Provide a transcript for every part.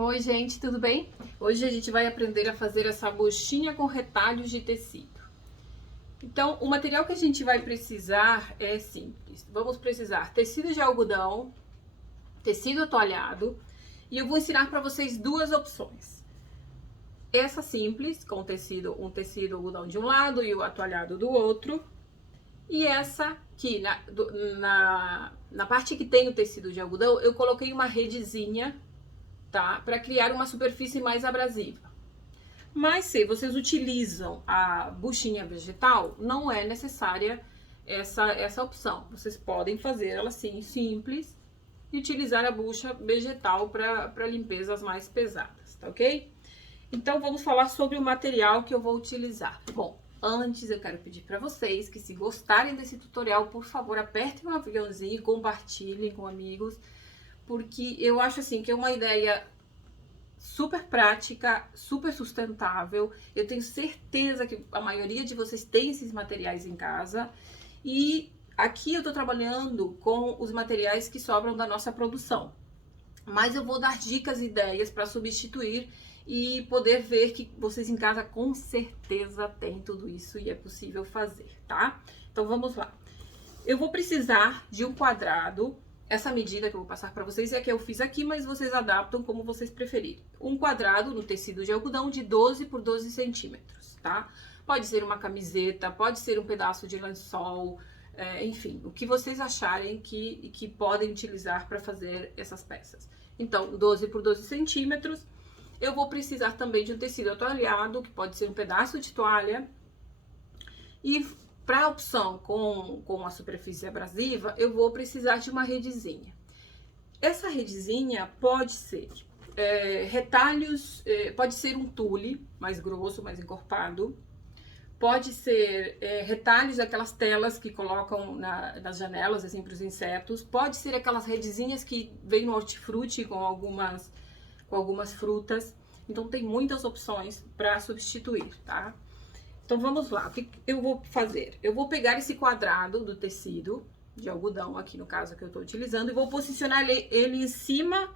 Oi, gente, tudo bem? Hoje a gente vai aprender a fazer essa buchinha com retalhos de tecido. Então, o material que a gente vai precisar é simples. Vamos precisar tecido de algodão, tecido atoalhado, e eu vou ensinar para vocês duas opções. Essa simples, com um tecido algodão de um lado e o atoalhado do outro. E essa aqui, na parte que tem o tecido de algodão, eu coloquei uma redezinha, tá? Para criar uma superfície mais abrasiva. Mas se vocês utilizam a buchinha vegetal, não é necessária essa opção. Vocês podem fazer ela assim, simples, e utilizar a bucha vegetal para limpezas mais pesadas, tá ok? Então, vamos falar sobre o material que eu vou utilizar. Bom, antes eu quero pedir para vocês que, se gostarem desse tutorial, por favor, apertem o aviãozinho e compartilhem com amigos, porque eu acho assim que é uma ideia super prática, super sustentável. Eu tenho certeza que a maioria de vocês tem esses materiais em casa. E aqui eu tô trabalhando com os materiais que sobram da nossa produção. Mas eu vou dar dicas e ideias para substituir e poder ver que vocês em casa com certeza têm tudo isso e é possível fazer, tá? Então vamos lá. Eu vou precisar de um quadrado. Essa medida que eu vou passar para vocês é a que eu fiz aqui, mas vocês adaptam como vocês preferirem. Um quadrado no tecido de algodão de 12 por 12 centímetros, tá? Pode ser uma camiseta, pode ser um pedaço de lençol, enfim, o que vocês acharem que podem utilizar para fazer essas peças. Então, 12 por 12 centímetros. Eu vou precisar também de um tecido atoalhado, que pode ser um pedaço de toalha. E para a opção com a superfície abrasiva, eu vou precisar de uma redezinha. Essa redezinha pode ser retalhos, pode ser um tule mais grosso, mais encorpado. Pode ser retalhos daquelas telas que colocam nas janelas, assim, para os insetos. Pode ser aquelas redezinhas que vem no hortifruti com algumas frutas. Então, tem muitas opções para substituir, tá? Então, vamos lá. O que eu vou fazer? Eu vou pegar esse quadrado do tecido de algodão, aqui no caso que eu tô utilizando, e vou posicionar ele em cima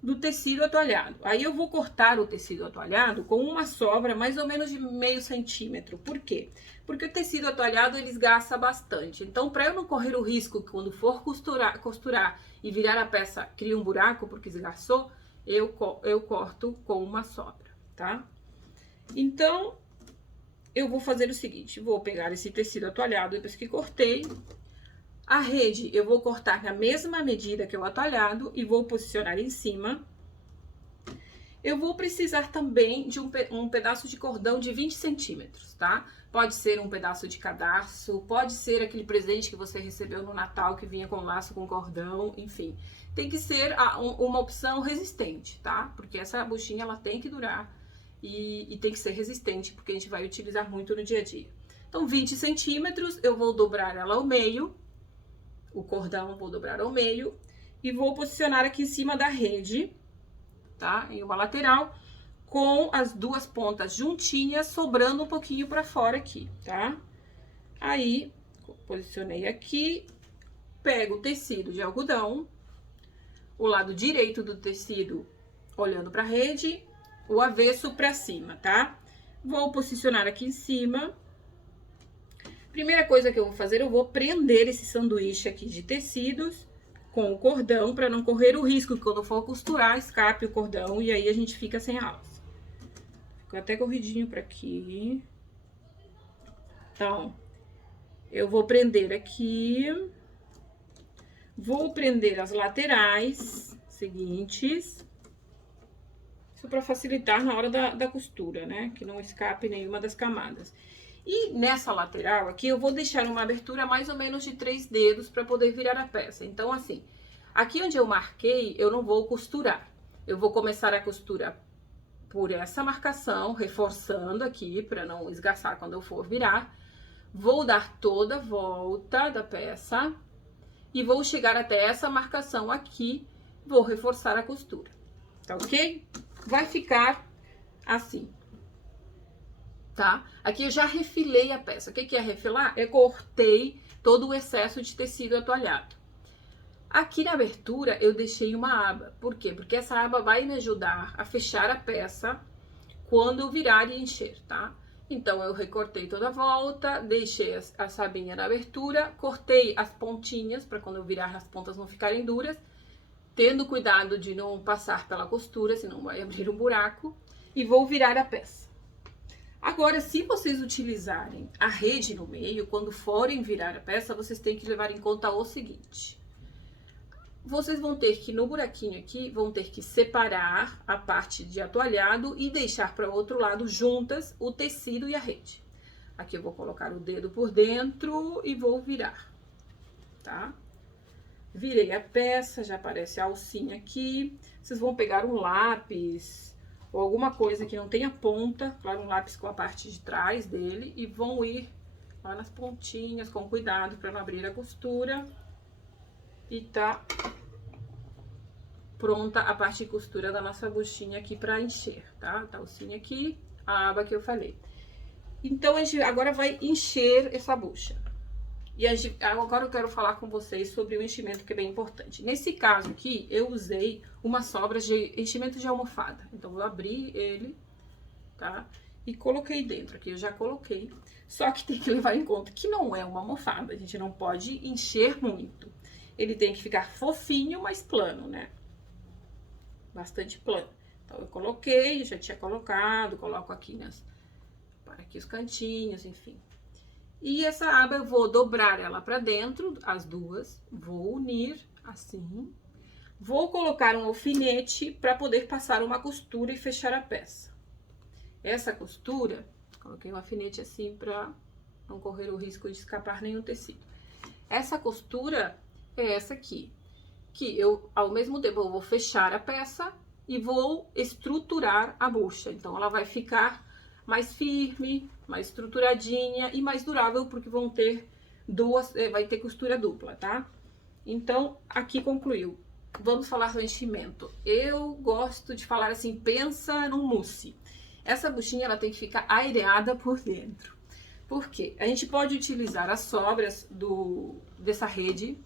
do tecido atoalhado. Aí, eu vou cortar o tecido atoalhado com uma sobra mais ou menos de meio centímetro. Por quê? Porque o tecido atoalhado, ele esgaça bastante. Então, para eu não correr o risco que quando for costurar e virar a peça, cria um buraco porque esgaçou, eu corto com uma sobra, tá? Então, eu vou fazer o seguinte, vou pegar esse tecido atoalhado depois que cortei. A rede eu vou cortar na mesma medida que o atoalhado e vou posicionar em cima. Eu vou precisar também de um pedaço de cordão de 20 centímetros, tá? Pode ser um pedaço de cadarço, pode ser aquele presente que você recebeu no Natal que vinha com laço com cordão, enfim. Tem que ser uma opção resistente, tá? Porque essa buchinha, ela tem que durar e tem que ser resistente, porque a gente vai utilizar muito no dia a dia. Então, 20 centímetros, eu vou dobrar ela ao meio, o cordão vou dobrar ao meio, e vou posicionar aqui em cima da rede, tá? Em uma lateral, com as duas pontas juntinhas, sobrando um pouquinho pra fora aqui, tá? Aí, posicionei aqui, pego o tecido de algodão, o lado direito do tecido olhando pra rede, o avesso pra cima, tá? Vou posicionar aqui em cima. Primeira coisa que eu vou fazer, eu vou prender esse sanduíche aqui de tecidos com o cordão, para não correr o risco que quando for costurar, escape o cordão e aí a gente fica sem alça. Ficou até corridinho pra aqui. Então, eu vou prender aqui. Vou prender as laterais seguintes. Isso para facilitar na hora da costura, né? Que não escape nenhuma das camadas. E nessa lateral aqui, eu vou deixar uma abertura mais ou menos de 3 dedos para poder virar a peça. Então, assim, aqui onde eu marquei, eu não vou costurar. Eu vou começar a costura por essa marcação, reforçando aqui para não esgaçar quando eu for virar. Vou dar toda a volta da peça e vou chegar até essa marcação aqui, vou reforçar a costura, tá ok? Vai ficar assim. Tá? Aqui eu já refilei a peça. O que é refilar? Eu cortei todo o excesso de tecido atoalhado. Aqui na abertura eu deixei uma aba. Por quê? Porque essa aba vai me ajudar a fechar a peça quando eu virar e encher, tá? Então, eu recortei toda a volta, deixei a sabinha na abertura, cortei as pontinhas para quando eu virar as pontas não ficarem duras, tendo cuidado de não passar pela costura, senão vai abrir um buraco, e vou virar a peça. Agora, se vocês utilizarem a rede no meio, quando forem virar a peça, vocês têm que levar em conta o seguinte. Vocês vão ter que, no buraquinho aqui, vão ter que separar a parte de atoalhado e deixar para o outro lado juntas o tecido e a rede. Aqui eu vou colocar o dedo por dentro e vou virar, tá? Virei a peça, já aparece a alcinha aqui. Vocês vão pegar um lápis ou alguma coisa que não tenha ponta, claro, um lápis com a parte de trás dele, e vão ir lá nas pontinhas com cuidado para não abrir a costura. E tá pronta a parte de costura da nossa buchinha aqui pra encher, tá? Tá a alcinha aqui, a aba que eu falei. Então, a gente agora vai encher essa bucha. E agora eu quero falar com vocês sobre o enchimento, que é bem importante. Nesse caso aqui, eu usei uma sobra de enchimento de almofada. Então, eu abri ele, tá? E coloquei dentro, aqui eu já coloquei. Só que tem que levar em conta que não é uma almofada, a gente não pode encher muito. Ele tem que ficar fofinho, mas plano, né? Bastante plano. Então, eu coloquei, já tinha colocado, coloco aqui para aqui os cantinhos, enfim. E essa aba eu vou dobrar ela para dentro, as duas, vou unir assim. Vou colocar um alfinete para poder passar uma costura e fechar a peça. Essa costura, coloquei um alfinete assim para não correr o risco de escapar nenhum tecido. Essa costura é essa aqui, que eu, ao mesmo tempo, eu vou fechar a peça e vou estruturar a bucha. Então, ela vai ficar mais firme, mais estruturadinha e mais durável, porque vão ter vai ter costura dupla, tá? Então, aqui concluiu. Vamos falar do enchimento. Eu gosto de falar assim, pensa num mousse. Essa buchinha, ela tem que ficar aireada por dentro. Por quê? A gente pode utilizar as sobras dessa rede,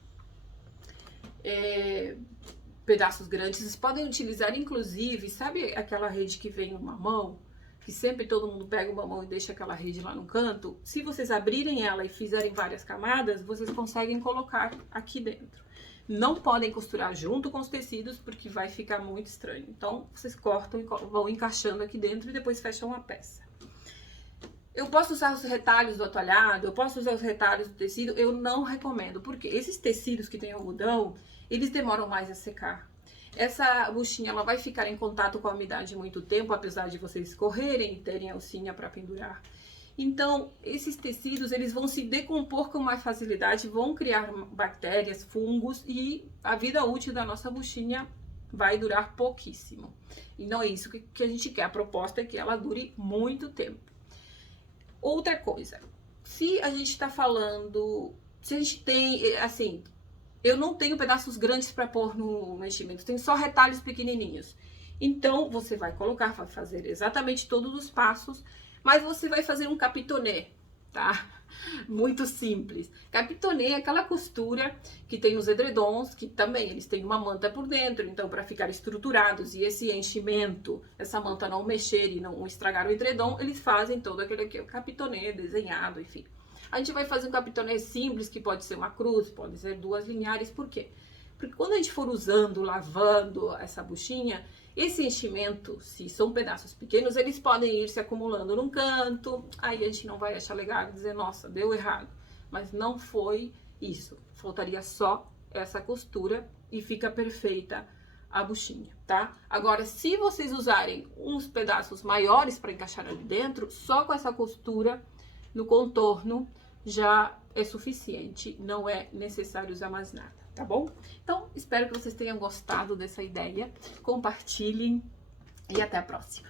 pedaços grandes. Vocês podem utilizar, inclusive, sabe aquela rede que vem no mamão? Que sempre todo mundo pega o mamão e deixa aquela rede lá no canto? Se vocês abrirem ela e fizerem várias camadas, vocês conseguem colocar aqui dentro. Não podem costurar junto com os tecidos, porque vai ficar muito estranho. Então, vocês cortam e vão encaixando aqui dentro e depois fecham a peça. Eu posso usar os retalhos do atoalhado, eu posso usar os retalhos do tecido, eu não recomendo, porque esses tecidos que tem algodão, eles demoram mais a secar. Essa buchinha, ela vai ficar em contato com a umidade muito tempo, apesar de vocês escorrerem e terem a alcinha para pendurar. Então, esses tecidos, eles vão se decompor com mais facilidade, vão criar bactérias, fungos, e a vida útil da nossa buchinha vai durar pouquíssimo. E não é isso que a gente quer, a proposta é que ela dure muito tempo. Outra coisa, se a gente tá falando, se a gente tem, assim, eu não tenho pedaços grandes para pôr no enchimento, tenho só retalhos pequenininhos. Então, você vai colocar, vai fazer exatamente todos os passos, mas você vai fazer um capitonê, tá? Muito simples. Capitonê é aquela costura que tem os edredons, que também eles têm uma manta por dentro, então para ficar estruturados e esse enchimento, essa manta não mexer e não estragar o edredom, eles fazem todo aquele aqui, o capitonê desenhado, enfim. A gente vai fazer um capitonê simples, que pode ser uma cruz, pode ser duas lineares, por quê? Porque quando a gente for usando, lavando essa buchinha, esse enchimento, se são pedaços pequenos, eles podem ir se acumulando num canto, aí a gente não vai achar legal e dizer, nossa, deu errado. Mas não foi isso, faltaria só essa costura e fica perfeita a buchinha, tá? Agora, se vocês usarem uns pedaços maiores para encaixar ali dentro, só com essa costura no contorno já é suficiente, não é necessário usar mais nada. Tá bom? Então, espero que vocês tenham gostado dessa ideia. Compartilhem e até a próxima.